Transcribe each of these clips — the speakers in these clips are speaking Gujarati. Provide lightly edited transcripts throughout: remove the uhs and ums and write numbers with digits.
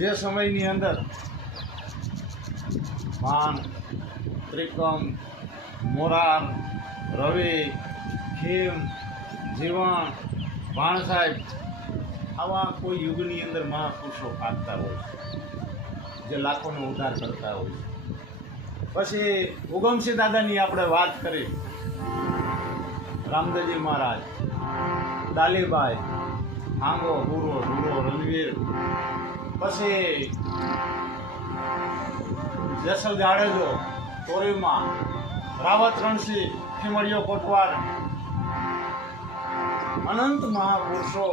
જે સમયની અંદર ભાણ, ત્રિકમ, મોરાર, રવિ, ખીમ, જીવણ, ભાણ સાહેબ આવા કોઈ યુગની અંદર મહાપુરુષો પાકતા હોય જે લાખોનો ઉદ્ધાર કરતા હોય. પછી ઉગમસિંહ દાદાની આપણે વાત કરી, રામદેવજી મહારાજ, ડાલીબાઈ, હાંગો, હુરો, ઢુરો, રણવીર, પછી જેસલ જાડેજો, તોરીમા, રાવત રણસિંહ, ખીમડીયો કોટવાડ, અનંત મહાપુરુષો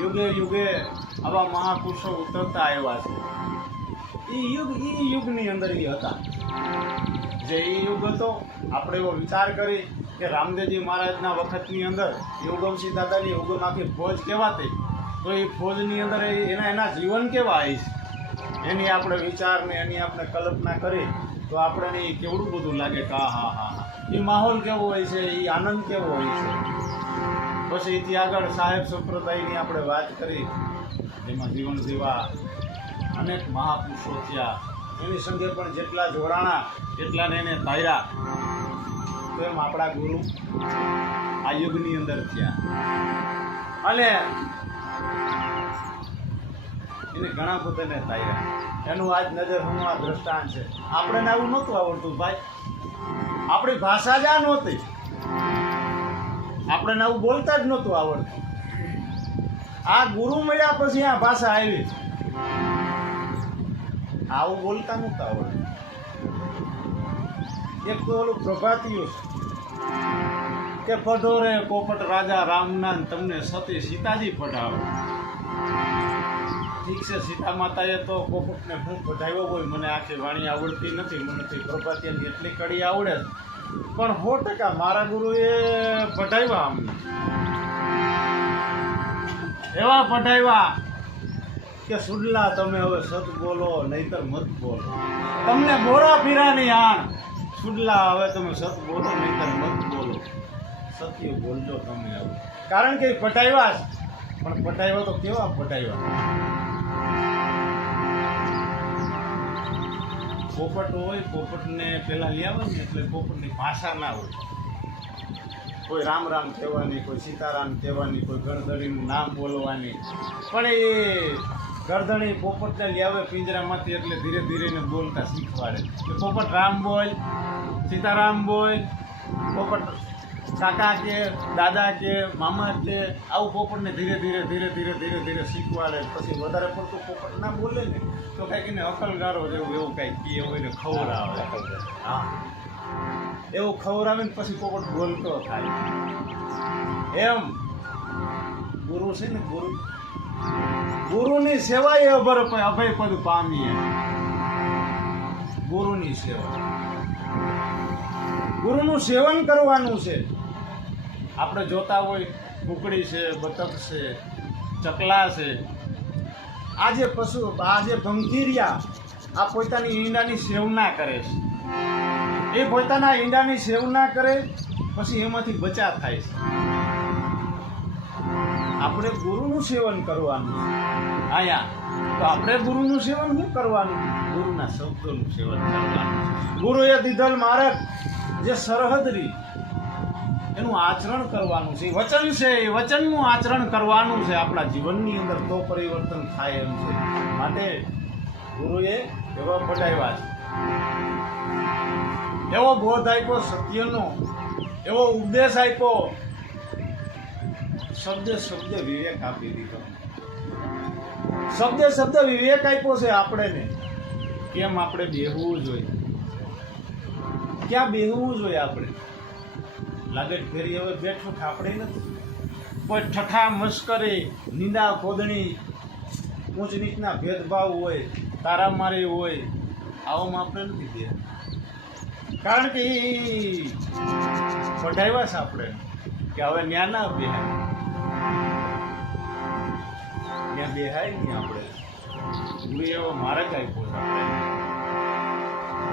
યુગે યુગે આવા મહાપુરુષો ઉતરતા આવ્યા છે. એ યુગની અંદર એ હતા જે એ યુગ હતો. આપણે એવો વિચાર કરી કે રામદેવજી મહારાજના વખતની અંદર ઉગમસિંહ દાદાની ઉગમાખી ફોજ કહેવાતી, તો એ ફોજની અંદર એના જીવન કેવા આવી છે એની આપણે વિચાર ને એની આપણે કલ્પના કરી તો આપણને કેવડું બધું લાગે કે હા હા હા એ માહોલ કેવો હોય છે, એ આનંદ કેવો હોય છે. પછી એથી આગળ સાહેબ સંપ્રદાયની આપણે વાત કરી, જેમાં જીવન જીવા અનેક મહાપુરુષો થયા, એની સંગે પણ જેટલા જોડાણા એટલાને એને તાર્યા. તો એમ આપણા ગુરુ આ યુગની અંદર થયા અને એને ઘણા બધાને તાર્યા. એનું આજ નજર હું આ દ્રષ્ટાંત છે. આપણને આવું નહોતું આવડતું ભાઈ, આપણી ભાષા જ આ નહોતી, આપણને આવું બોલતા જ નહોતું આવડતું. આ ગુરુ મળ્યા પછી આ ભાષા આવી, આવું બોલતા નહોતું આવડતું. એક તો ઓલું પ્રભાતિયું કે પઢોરે પોપટ રાજા રામના તમને સતી સીતાજી પઢાવે. ઠીક છે, સીતા માતાએ તો પોપટને હું પઢાવ્યો હોય, મને આખી વાણી આવડતી નથી, મને પ્રભાતિયાની એટલી કડી આવડે છે, પણ 100% મારા ગુરુએ પઢાવ્યા અમને. એવા પઢાવ્યા કે સુડલા તમે હવે સત બોલો નહીતર મત બોલો. તમને બોરા પીરાની આણ, સુડલા હવે તમે સત બોલો નહીતર મત બોલો. સત્ય બોલજો તમે હવે, કારણ કે પઢાવ્યા છે. પણ પઢાવ્યા તો કેવા પઢાવ્યા? પોપટ હોય, પોપટને પહેલાં લઈ આવે ને એટલે પોપટની ભાષા ના હોય. કોઈ રામ રામ કહેવાની, કોઈ સીતારામ કહેવાની, કોઈ ગરદણીનું નામ બોલવાની. પણ એ ગરદણી પોપટને લઈ આવે પિંજરામાંથી એટલે ધીરે ધીરે એને બોલતા શીખવાડે કે પોપટ રામ બોલ, સીતારામ બોલ, પોપટ કાકા કે દાદા કે મામા કે આવું પોપટને ધીરે ધીરે ધીરે ધીરે ધીરે ધીરે શીખવાડે. પછી વધારે પડતું પોપટ ના બોલે ને તો કાંઈક એને અકલગારો જેવું એવું કાંઈક કહે, એવું એને ખવડાવે. હા, એવું ખવડાવે ને પછી પોપટ બોલતો થાય. એમ ગુરુ છે ને, ગુરુની સેવા એ અભય પદ પામીએ. ગુરુની સેવા, ગુરુનું સેવન કરવાનું છે. આપણે જોતા હોય કુકડી છે, બતક છે, ચકલા છે, આ જે પશુ, આ જે ભંખીરિયા આ પોતાની ઈંડાની સેવના કરે છે. એ પોતાના ઈંડાની સેવના કરે પછી એમાંથી બચા થાય છે. આપણે ગુરુનું સેવન કરવાનું છે અહીંયા. તો આપણે ગુરુનું સેવન શું કરવાનું? ગુરુના શબ્દોનું સેવન કરવાનું. ગુરુએ દીધેલ માર્ગ જે સરહદરી એનું આચરણ કરવાનું છે. વચન છે, એ વચનનું આચરણ કરવાનું છે આપણા જીવનની અંદર, તો પરિવર્તન થાય એમ છે. માટે ગુરુએ એવા પઢાવ્યા છે, એવો બોધ આપ્યો સત્યનો, એવો ઉપદેશ આપ્યો, શબ્દ શબ્દ વિવેક આપી દીધો. શબ્દ શબ્દ વિવેક આપ્યો છે આપણને. કેમ આપણે બેહવું જોઈએ, ક્યાં બેહવું જોઈએ આપણે? લાગે ફેરી હવે બેઠું ઠાપડે નથી. કોઈ ઠઠા મસ્કરી, નિંદા ખોદણી, ઊંચ નીચના ભેદભાવ હોય, તારામારી હોય, આવામાં આપણે નથી ગયા. કારણ કે એ પઢાવ્યા છે આપણે કે હવે ન્યા ના બેહાય, ત્યાં બેહાય નહીં. આપણે ગુરુ એવો માર્ગ આપ્યો છે આપણે.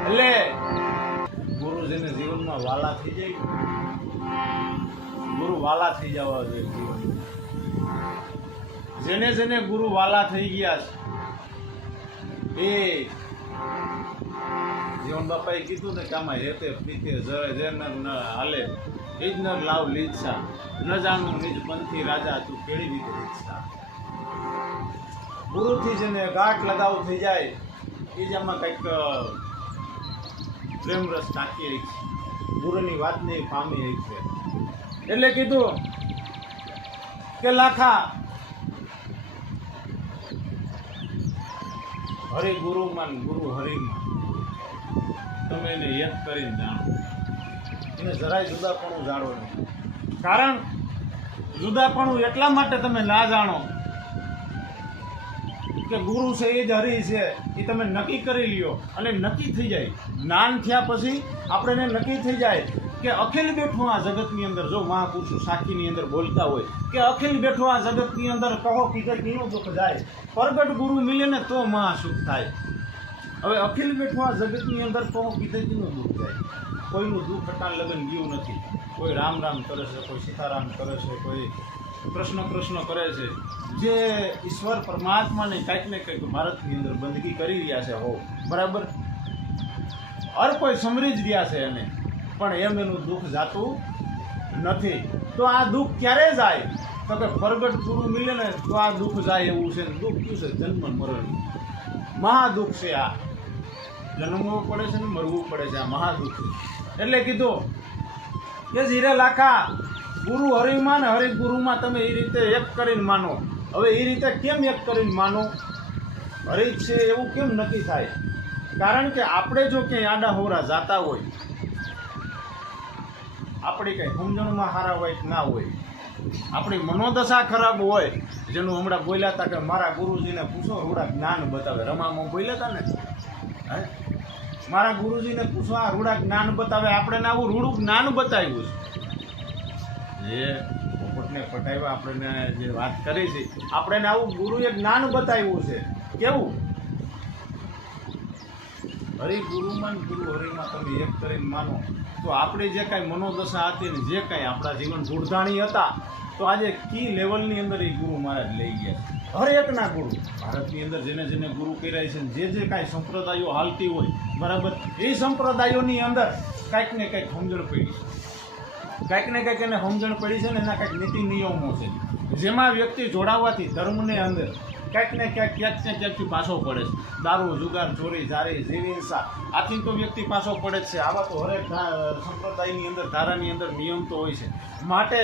એટલે ગુરુજીને જીવનમાં વાલા થઈ જાય, ગુરુ વાલા થઈ જવા જોઈએ જીવનમાં. જેને જેને ગુરુ વાલા થઈ ગયા છે એ જીવન બાપાએ કીધું ને કે આમાં હેતે પીતે જરે જે નર ન હાલે એ જ નર લાવ લીધા ન જાણું નિજ પંથી રાજા તું કેળી રીતે રીતસા. ગુરુથી જેને ગાંઠ લગાવ થઈ જાય એ જ આમાં કંઈક પ્રેમ રસ નાખી રહી છે, ગુરુની વાતને પામી રહી છે. એટલે કીધું કે લાખા હરિ ગુરુમાન ગુરુ હરિમાં તમે એને એક કરીને જાણો, એને જરાય જુદાપણું જાણો નહીં. કારણ જુદાપણું એટલા માટે તમે ના જાણો કે ગુરુ છે એ જ હરિ છે એ તમે નક્કી કરી લ્યો અને નક્કી થઈ જાય. જ્ઞાન થયા પછી આપણે નક્કી થઈ જાય કે અખિલ બેઠું આ જગતની અંદર, જો મહાપુરુષો સાખીની અંદર બોલતા હોય કે અખિલ બેઠું આ જગતની અંદર કહો કીધે કીનું દુઃખ જાય, પ્રગટ ગુરુ મિલે ને તો મહાસુખ થાય. હવે અખિલ બેઠું આ જગતની અંદર કહો કીધે કીનું દુઃખ જાય. કોઈનું દુઃખ અટાણ લગન ગયું નથી. કોઈ રામ રામ કરે છે, કોઈ સીતારામ કરે છે, કોઈ કૃષ્ણ કૃષ્ણ કરે છે. જે ઈશ્વર પરમાત્માને કંઈક ને કંઈક ભારતની અંદર બંદગી કરી રહ્યા છે, હો બરાબર, હર કોઈ સમરી જ રહ્યા છે એને, પણ એમ એનું દુઃખ જાતું નથી. તો આ દુઃખ ક્યારે જાય? તો કે પ્રગટ ગુરુ મિલે ને તો આ દુઃખ જાય એવું છે. દુઃખ કયું છે? જન્મ મરણ મહાદુઃખ છે. આ જન્મવું પડે છે ને મરવું પડે છે, આ મહાદુઃખ છે. એટલે કીધું કે જીરે લાખા ગુરુ હરિમાં ને હરિ ગુરુમાં તમે એ રીતે એક કરીને માનો. હવે એ રીતે કેમ એક કરીને માનો? હરિ છે એવું કેમ નક્કી થાય? કારણ કે આપણે જો ક્યાંય આડા હોરા જાતા હોય, આપણી કંઈ સમજણમાં સારા હોય કે ના હોય, આપણી મનોદશા ખરાબ હોય, જેનું હમણાં બોલ્યા હતા કે મારા ગુરુજીને પૂછો રૂડા જ્ઞાન બતાવે, રમામાં બોલ્યા હતા ને, હે મારા ગુરુજીને પૂછો આ રૂડા જ્ઞાન બતાવે. આપણે આવું રૂડું જ્ઞાન બતાવ્યું છે, જે પોપટને પટાવ્યા આપણને જે વાત કરી છે, આપણે આવું ગુરુએ જ્ઞાન બતાવ્યું છે. કેવું? હરિ ગુરુમાં ગુરુ હરિમાં તમે એક કરીને માનો તો આપણે જે કાંઈ મનોદશા હતી ને જે કાંઈ આપણા જીવન દુર્ધાણી હતા, તો આજે કી લેવલની અંદર એ ગુરુ મહારાજ લઈ ગયા. હર એકના ગુરુ ભારતની અંદર જેને જેને ગુરુ કર્યા છે, જે કાંઈ સંપ્રદાયો હાલતી હોય બરાબર, એ સંપ્રદાયોની અંદર કાંઈક ને કંઈક સમજણ પડી છે, કાંઈક ને કંઈક એને સમજણ પડી છે ને એના કાંઈક નીતિ નિયમો છે, જેમાં વ્યક્તિ જોડાવવાથી ધર્મને અંદર ક્યાંક ને ક્યાંક ક્યાંકથી પાછો પડે છે. દારૂ જુગાર ચોરી જારી જેવી હિંસા આથી તો વ્યક્તિ પાછો પડે જ છે. આવા તો હરેક સંપ્રદાયની અંદર ધારાની અંદર નિયમ તો હોય છે. માટે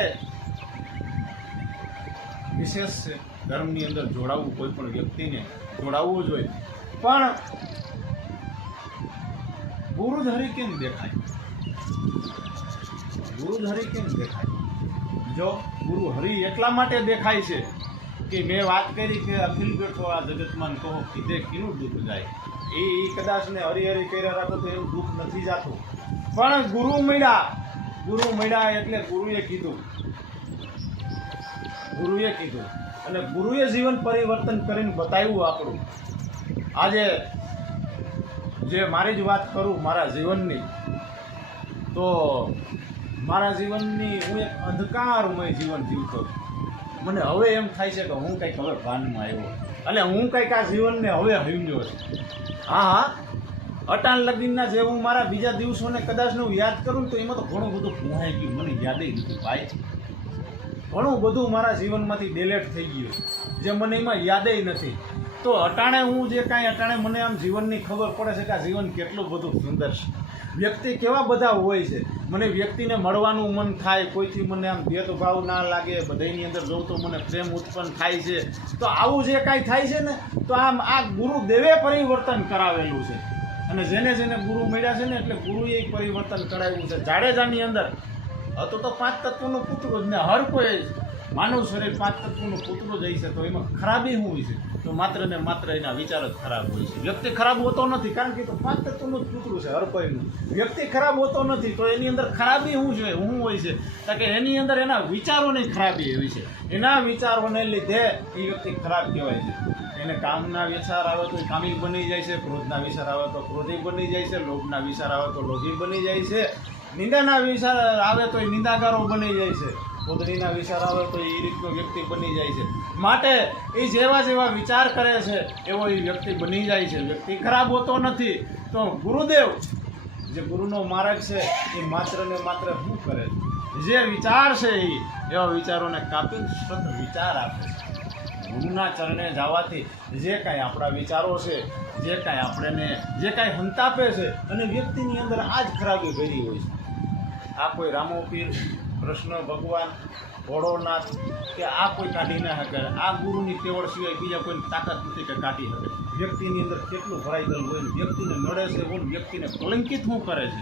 વિશેષ છે ધર્મની અંદર જોડાવવું, કોઈ પણ વ્યક્તિને જોડાવવું જોઈએ. પણ ગુરુ જ હરિ કેમ દેખાય? ગુરુ જ હરિ કેમ દેખાય? જો ગુરુ હરિ એટલા માટે દેખાય છે કે મેં વાત કરી કે અખિલ બેઠો આ જગતમાં કહો કીધે કીનું દુઃખ જાય. એ કદાચ ને હરિહરિ કર્યા રાખો તો એવું દુઃખ નથી જાતું. પણ ગુરુ મળ્યા એટલે ગુરુએ કીધું અને ગુરુએ જીવન પરિવર્તન કરીને બતાવ્યું આપણું. આજે જે મારી જ વાત કરું મારા જીવનની, તો મારા જીવનની હું એક અંધકારમય જીવન જીવતો. મને હવે એમ થાય છે કે હું કંઈક હવે ભાનમાં આવ્યો અને હું કંઈક આ જીવનને હવે સમજ્યો છે. હા, અટાણ લગીનના જે હું મારા બીજા દિવસોને કદાચ હું યાદ કરું ને તો એમાં તો ઘણું બધું ભૂહાઈ ગયું, મને યાદ નથી ભાઈ. ઘણું બધું મારા જીવનમાંથી ડિલેટ થઈ ગયું જે મને એમાં યાદે નથી. તો અટાણે હું જે કાંઈ અટાણે મને આમ જીવનની ખબર પડે છે કે આ જીવન કેટલું બધું સુંદર છે. વ્યક્તિ કેવા બધા હોય છે, મને વ્યક્તિને મળવાનું મન થાય, કોઈથી મને આમ ભેદભાવ ના લાગે, બધાની અંદર જોઉં તો મને પ્રેમ ઉત્પન્ન થાય છે. તો આવું જે કાંઈ થાય છે ને, તો આમ આ ગુરુદેવે પરિવર્તન કરાવેલું છે. અને જેને જેને ગુરુ મળ્યા છે ને એટલે ગુરુએ પરિવર્તન કરાવ્યું છે. જાડેજાની અંદર હતું તો 5 તત્વનું પુત્ર જ ને, હર કોઈ માનવ શરીર 5 તત્વનું પુત્ર જ છે. તો એમાં ખરાબી શું હોય છે? તો માત્ર ને માત્ર એના વિચાર જ ખરાબ હોય છે. વ્યક્તિ ખરાબ હોતો નથી, કારણ કે તો 5 તત્વનું જ પુત્ર છે હર કોઈનું. વ્યક્તિ ખરાબ હોતો નથી, તો એની અંદર ખરાબી શું હોય છે? કે એની અંદર એના વિચારોની ખરાબી એવી છે. એના વિચારોને લીધે એ વ્યક્તિ ખરાબ કહેવાય છે. એને કામના વિચાર આવે તો કામી બની જાય છે, ક્રોધના વિચાર આવે તો ક્રોધી બની જાય છે, લોભના વિચાર આવે તો લોભી બની જાય છે, નિંદાના વિચાર આવે તો એ નિંદાગારો બની જાય છે, ખોદણીના વિચાર આવે તો એ રીતનો વ્યક્તિ બની જાય છે. માટે એ જેવા જેવા વિચાર કરે છે એવો એ વ્યક્તિ બની જાય છે. વ્યક્તિ ખરાબ હોતો નથી. તો ગુરુદેવ જે ગુરુનો માર્ગ છે એ માત્ર ને માત્ર શું કરે છે? જે વિચાર છે એ એવા વિચારોને કાપી શુદ્ધ વિચાર આપે છે. ગુરુના ચરણે જવાથી જે કાંઈ આપણા વિચારો છે, જે કાંઈ આપણને જે કાંઈ હંતાપે છે, અને વ્યક્તિની અંદર આ જ ખરાબી ભરી હોય છે. આ કોઈ રામોપીર, કૃષ્ણ ભગવાન, ભોળોનાથ કે આ કોઈ કાઢી ના શકે. આ ગુરુની કેવળ સિવાય બીજા કોઈની તાકાત નથી કે કાઢી શકે. વ્યક્તિની અંદર કેટલું ભરાયેલું હોય ને વ્યક્તિને નડે છે એવું વ્યક્તિને કલંકિત શું કરે છે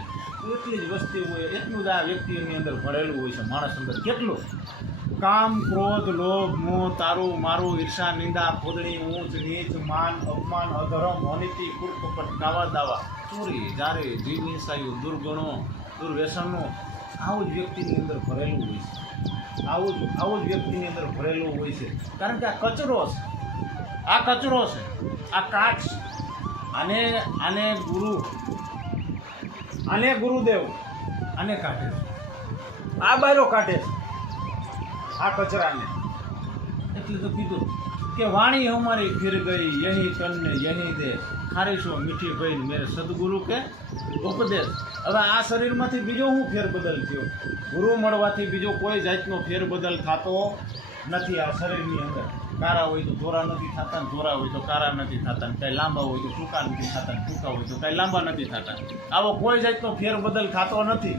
એટલી જ વસ્તી હોય, એટલું જ આ વ્યક્તિની અંદર ભરેલું હોય છે. માણસ અંદર કેટલું કામ, ક્રોધ, લોભ, મોહ, તારું મારું, ઈર્ષા, નિંદા, ખોદણી, ઊંચ નીચ, માન, અપમાન, અધર્મ, અનીતિ, કૂટકપટ, કાવા દાવા, ચોરી, જારી, જીવ હિંસાયું, દુર્ગુણો, દુર્વ્યસનો, આવું જ વ્યક્તિની અંદર ભરેલું હોય છે. આવું જ વ્યક્તિની અંદર ભરેલું હોય છે. કારણ કે આ કચરો છે, આ કચરો છે, આ કાચ છે. આને ગુરુદેવ આને કાઢે છે, આ બાયરો કાઢે છે આ કચરાને. એટલે તો કીધું કે વાણી હમારી ફિર ગઈ યહી તનને યહી દે ખારીશો મીઠી ભાઈ મેરે સદગુરુ કે ઉપદેશ. હવે આ શરીરમાંથી બીજો હું ફેરબદલ થયો? ગુરુ મળવાથી બીજો કોઈ જાતનો ફેરબદલ થતો નથી. આ શરીરની અંદર કારા હોય તો ધોરા નથી થતા, ધોરા હોય તો કારા નથી થતા, કાંઈ લાંબા હોય તો ટૂંકા નથી થતા, ટૂંકા હોય તો કાંઈ લાંબા નથી થતા. આવો કોઈ જાતનો ફેરબદલ થતો નથી.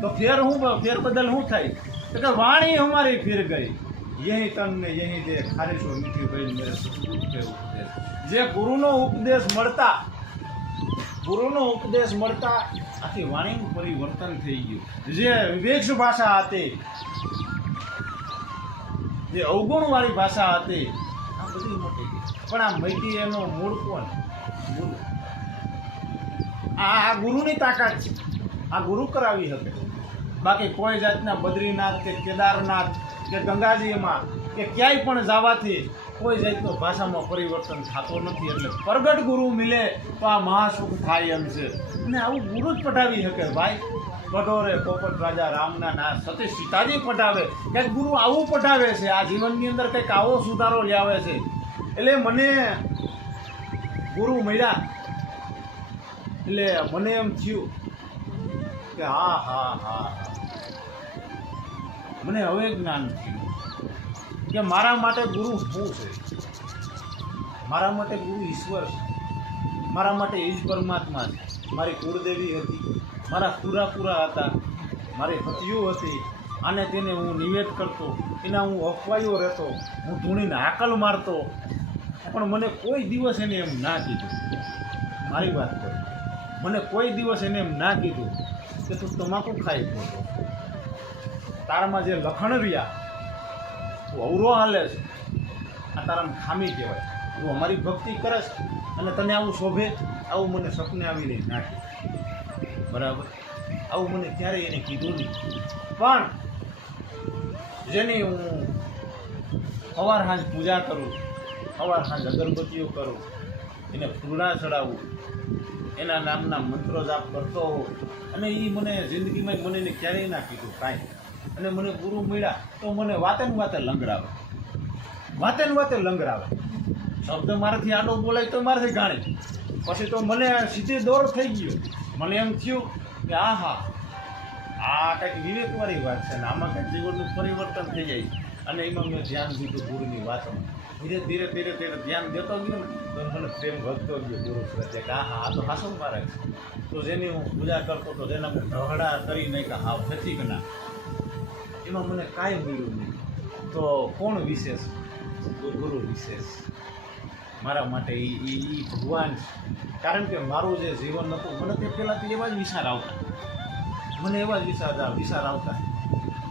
તો ફેરબદલ શું થાય? તો કે વાણી અમારી ફિર ગઈ યહી તનને યહી દે ખારીશો મીઠી ભાઈ મેરે સદગુરુ કે ઉપદેશ. જે ગુરુનો ઉપદેશ મળતા આખી વાણીનું પરિવર્તન થઈ ગયું. જે વિવેક્ષ ભાષા હતી, જે અવગુણવાળી ભાષા હતી, આ બધી મટી ગઈ. પણ આ મટી એનો મૂળ કોણ? ગુરુ. આ ગુરુની તાકાત છે. આ ગુરુ કરાવી શકે. બાકી કોઈ જાતના બદ્રીનાથ કે કેદારનાથ કે ગંગાજીમાં કે ક્યાંય પણ જવાથી કોઈ જાતનો ભાષામાં પરિવર્તન થતો નથી. એટલે પ્રગટ ગુરુ મિલે તો આ મહાસુખ થાય એમ છે. અને આવું ગુરુ જ પઢાવી શકે ભાઈ. કઠોરે પોપટ રાજા રામના ના સતી સીતાજી પઢાવે. કંઈક ગુરુ આવું પઢાવે છે. આ જીવનની અંદર કંઈક આવો સુધારો લાવે છે. એટલે મને ગુરુ મળ્યા એટલે મને એમ થયું કે હા મને હવે જ્ઞાન થયું કે મારા માટે ગુરુ શું છે. મારા માટે ગુરુ ઈશ્વર છે. મારા માટે ઈજ પરમાત્મા છે. મારી કુળદેવી હતી, મારા પૂરા હતા, મારી હતિયો હતી. અને તેને હું નિવેદ કરતો, એના હું અફવાયો રહેતો, હું ધૂણીને હાકલ મારતો. પણ મને કોઈ દિવસ એને એમ ના કીધું, મારી વાત કરો, મને કોઈ દિવસ એને એમ ના કીધું કે તું તમાકુ ખાઈ ગયો, તારામાં જે લખણ રહ્યા તું અવરો હાલે છે, આ તારામાં ખામી કહેવાય. તું અમારી ભક્તિ કરે છે અને તને આવું શોભે, આવું મને સપને આવીને નાખે. બરાબર, આવું મને ક્યારેય એને કીધું નહીં. પણ જેની હું સવાર સાંજ પૂજા કરું, સવાર સાંજ અગરબત્તીઓ કરું, એને ફૂલડા ચડાવું, એના નામના મંત્રો જાપ કરતો હોઉં, અને એ મને જિંદગીમાં મને એને ક્યારેય ના કીધું કાંઈ. અને મને ગુરુ મળ્યા તો મને વાતે લંગરાવે, વાતે લંગરાવે. શબ્દ મારાથી આડો બોલાય તો મારાથી ગાણે, પછી તો મને સીધી દોર થઈ ગયો. મને એમ થયું કે આ કંઈક વિવેકવાળી વાત છે ને આમાં કંઈક જીવનનું પરિવર્તન થઈ જાય. અને એમાં મેં ધ્યાન દીધું ગુરુની વાતમાં. ધીરે ધીરે ધ્યાન દેતો ગયો ને તો મને પ્રેમ વધતો ગયો ગુરુ પ્રત્યે કે આ તો હાસો મારે છે. તો જેની હું પૂજા કરતો હતો, જેના હું ઢહડા કરી નાખ્યા હાવ નથી કે ના, એમાં મને કાંઈ મળ્યું નહીં. તો કોણ વિશેષ? ગુરુ વિશેષ મારા માટે એ ભગવાન છે. કારણ કે મારું જે જીવન હતું, મને તે પહેલાંથી એવા જ વિચાર આવતા, મને એવા જ વિચાર આવતા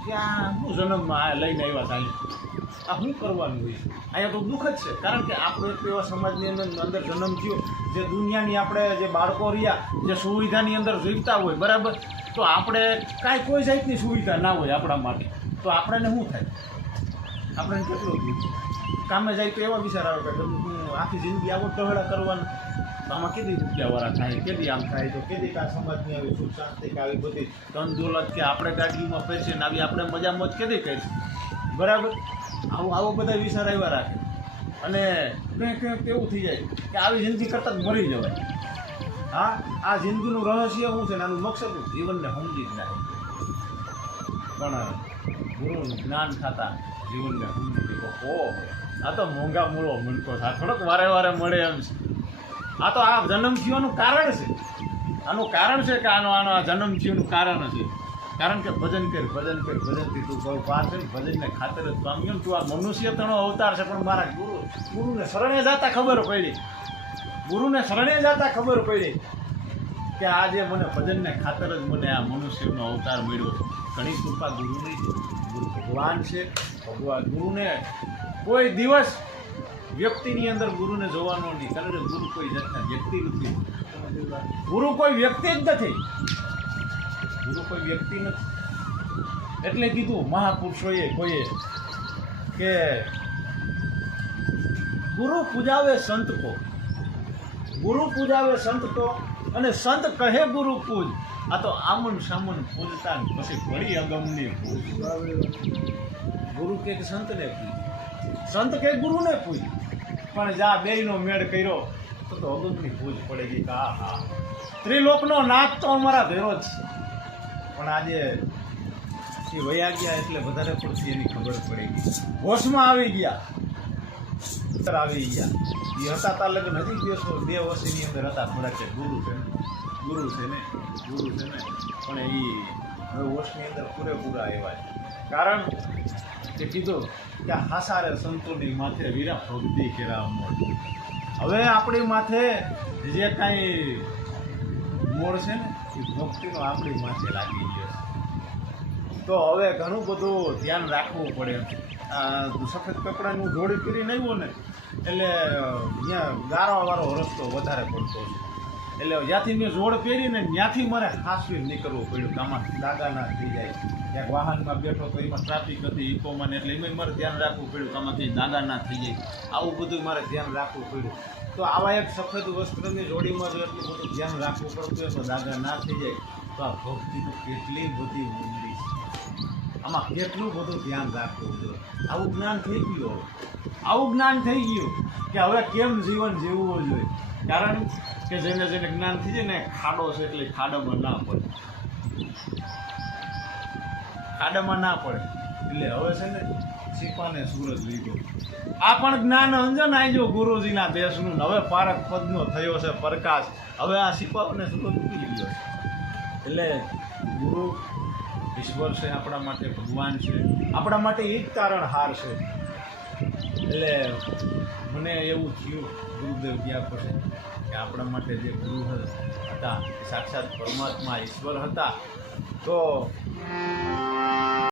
કે આ હું જન્મમાં લઈને આવ્યા થાય, આ શું કરવાનું હોય છે? અહીંયા તો દુઃખ જ છે. કારણ કે આપણો એક એવા સમાજની અંદર જન્મ થયો જે દુનિયાની આપણે જે બાળકો રહ્યા જે સુવિધાની અંદર જીવતા હોય, બરાબર, તો આપણે કાંઈ કોઈ જાતની સુવિધા ના હોય આપણા માટે, તો આપણને શું થાય? આપણને કેટલું દુઃખ. કામે જાય તો એવા વિચાર આવે કે હું આખી જિંદગી આવો ટહેડા કરવાનું, તો આમાં કેદી રૂપિયાવાળા થાય, કેદી આમ થાય, તો કેદી આ સમાજની આવી સુખ શાંતિ કે આવી બધી ધન દોલત કે આપણે ગાડીમાં પૈસે ને આવી આપણે મજા મોજ કેદી કરીશું, બરાબર? આવો બધા વિચાર આવ્યા રાખે અને કંઈક એવું થઈ જાય કે આવી જિંદગી કરતાં જ મરી જવાય. હા, આ જિંદગીનું રહસ્ય શું છે ને આનું મકસદ જીવનને સમજી જ નાખે. પણ ગુરુનું જ્ઞાન થતા જીવનને સમજી ગયો. ઓહો, આ તો મોંઘા મૂળો મનકો થાય, થોડોક વારે વારે મળે એમ છે. આ તો આ જન્મ થવાનું કારણ છે, આનું કારણ છે કે આનો આ જન્મ થવાનું કારણ છે. કારણ કે ભજન ભજનથી તું બહુ પાર છે ને ભજનને ખાતર જ પામ્યો. તું આ મનુષ્ય તણો અવતાર છે, પણ મારા ગુરુને શરણે જતા ખબર પડી, ગુરુને શરણે જતા ખબર પડી કે આજે મને ભજનને ખાતર જ મને આ મનુષ્યનો અવતાર મળ્યો છે. ઘણી કૃપા ગુરુની છે. ગુરુ ભગવાન છે. ભગવાન ગુરુને કોઈ દિવસ વ્યક્તિની અંદર ગુરુને જોવાનો નહીં, કારણ કે ગુરુ કોઈ જાતના વ્યક્તિ નથી. ગુરુ કોઈ વ્યક્તિ જ નથી, ગુરુ કોઈ વ્યક્તિ નથી. એટલે કીધું મહાપુરુષોએ કોઈએ કે ગુરુ પૂજાવે સંત કો, ગુરુ પૂજાવે સંત કો, અને સંત કહે ગુરુ પૂજ. આ તો આમન સામન પૂજતા પછી પડી અગમની પૂજ. ગુરુ કે સંતને પૂજ, સંત કે ગુરુને પૂજ. પણ જા બેયનો મેળ કર્યો તો અગમની પૂજ પડે ગઈ. હા, ત્રિલોકનો નાથ તો અમારા ભેરો જ છે. પણ આજે એ વયા ગયા એટલે વધારે પડતી એની ખબર પડી ગઈ, હોશમાં આવી ગયા. એ હતા તા લગ્ન હજી 2 વર્ષની અંદર હતા. થોડાક કે ગુરુ છે ને પણ એ હવે હોશની અંદર પૂરેપૂરા આવ્યા છે. કારણ કે કીધું કે હાસારે સંતોની માથે વીરા ભક્તિ કેરા મોડ. હવે આપણી માથે જે કાંઈ મોડ છે ને એ ભક્તિનો આપણી માથે લાગી ગયો. તો હવે ઘણું બધું ધ્યાન રાખવું પડે. સફેદ કપડાનું જોડી કરીને આવ્યો ને એટલે ત્યાં ગારાવાળો રસ્તો વધારે પડતો છે. એટલે જ્યાંથી મેં જોડ પહેરીને ત્યાંથી મારે હાંસવી નીકળવું પડ્યું કે આમાં દાગા ના થઈ જાય. ક્યાંક વાહનમાં બેઠો તો એમાં ટ્રાફિક હતી ઇકોમાં, એટલે એમાં મારે ધ્યાન રાખવું પડ્યું કે આમાંથી દાગા ના થઈ જાય. આવું બધું મારે ધ્યાન રાખવું પડ્યું. તો આવા એક સફેદ વસ્ત્રની જોડીમાં જો એટલું બધું ધ્યાન રાખવું પડતું એમાં દાગા ના થઈ જાય તો આ ભક્તિનું કેટલી બધી ઊંડી છે. આમાં કેટલું બધું ધ્યાન રાખવું જોઈએ. આવું જ્ઞાન થઈ ગયું, આવું જ્ઞાન થઈ ગયું કે હવે કેમ જીવન જીવવું જોઈએ. કારણ કે જેને જ્ઞાન થઈ જાય ને ખાડો છે એટલે ખાડામાં ના પડે, ખાડામાં ના પડે. એટલે હવે છે ને સિપાને સૂરજ લીધો. આ પણ જ્ઞાન અંજન આવજો ગુરુજીના દેશનું. હવે પારક પદનો થયો છે પ્રકાશ. હવે આ સિપાઓને સૂરજ ઉગી ગયો છે. એટલે ગુરુ ઈશ્વર છે, આપણા માટે ભગવાન છે, આપણા માટે એ જ તારણહાર છે. એટલે મને એવું થયું ગુરુદેવ ગયા પછી કે આપણા માટે જે ગુરુ હતા સાક્ષાત પરમાત્મા ઈશ્વર હતા. તો